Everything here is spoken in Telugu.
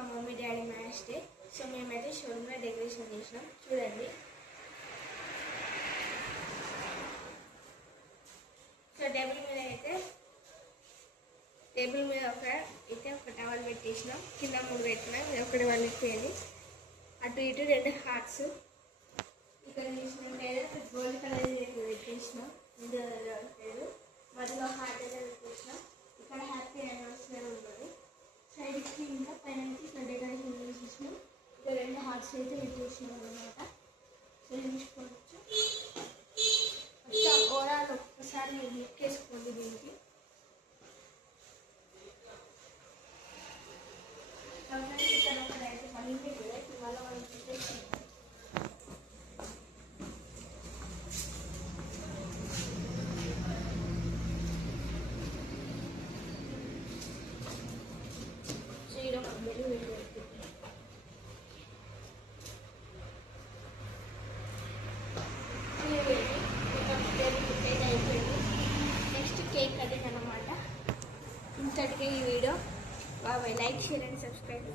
మా mummy daddy marriage day. So మేమైతే షోరూమ్లో డెకరేషన్ చేసినాం. చూడండి. సో టేబుల్ మీద ఒక టవల్ పెట్టేసినాం. కింద 3 పెట్టినాం. ఇది ఒకటి వాళ్ళిపోయింది. అటు ఇటు 2 హార్ట్స్. ఇక్కడ చూసినాం లేదా గోల్డ్ కలర్ పెట్టేసినాం. లేదు మధ్యలో హార్ట్ అయితే పెట్టేసినాం. ఇక్కడ హ్యాపీ యానివర్సరీ ఉంటుంది. సైడ్కి ఇంకా పైన ఇక్కడ డెకరేషన్ చేసేసినాం. ఇక్కడ 2 హార్ట్స్ అయితే పెట్టేసినాం అన్నమాట. సో చూసుకోవచ్చు. ఓవరాల్ ఒక్కసారి మీరు లుక్ వేసుకోండి దీనికి. ఇక్కడ ఒకటైతే మళ్ళీ మళ్ళీ మనం పెట్టేసుకుంటాం. నెక్స్ట్ కేక్ కటింగ్ అన్నమాట. ఇంతటికే ఈ వీడియో. బాబాయ్. Like, share and subscribe.